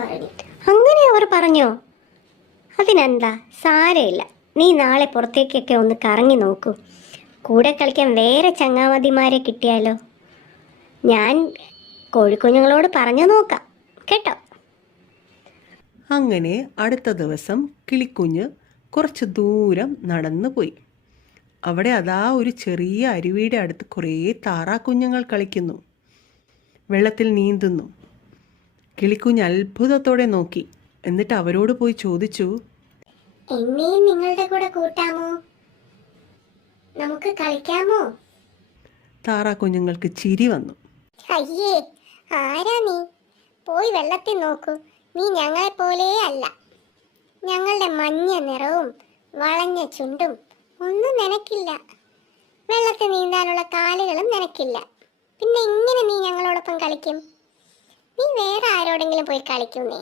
പറഞ്ഞു. അങ്ങനെ അവർ പറഞ്ഞോ? അതിനെന്താ, സാരമില്ല. നീ നാളെ പുറത്തേക്കൊക്കെ ഒന്ന് കറങ്ങി നോക്കൂ. കൂടെ കളിക്കാൻ വേറെ ചങ്ങാതിമാരെ കിട്ടിയാലോ? ഞാൻ കോഴിക്കുഞ്ഞുങ്ങളോട് പറഞ്ഞു നോക്കാം കേട്ടോ. അങ്ങനെ അടുത്ത ദിവസം കിളിക്കുഞ്ഞ് കുറച്ച് ദൂരം നടന്നു പോയി. അവിടെ അതാ ഒരു ചെറിയ അരുവിയുടെ അടുത്ത് കുറേ താറാക്കുഞ്ഞുങ്ങൾ കളിക്കുന്നു, വെള്ളത്തിൽ നീന്തുന്നു. കിളിക്കുഞ്ഞ് അത്ഭുതത്തോടെ നോക്കി. എന്നിട്ട് അവരോട് പോയി ചോദിച്ചു, എന്നെയും നിങ്ങളുടെ കൂടെ കൂട്ടാമോ? നമുക്ക് കളിക്കാമോ? താറാക്കുഞ്ഞുങ്ങൾക്ക് ചിരി വന്നു. അയ്യേ, ആരാ നീ? പോയി വെള്ളത്തിൽ നോക്കൂ. നീ ഞങ്ങളെ പോലെ അല്ല. ഞങ്ങളുടെ മഞ്ഞ നിറവും വളഞ്ഞ ചുണ്ടും ഒന്നും നിനക്കില്ല. വെള്ളത്തിൽ നീന്താനുള്ള കാലുകളും നിനക്കില്ല. പിന്നെ എങ്ങനെ നീ ഞങ്ങളോടൊപ്പം കളിക്കും? നീ വേറെ ആരോടെങ്കിലും പോയി കളിക്കുന്നേ.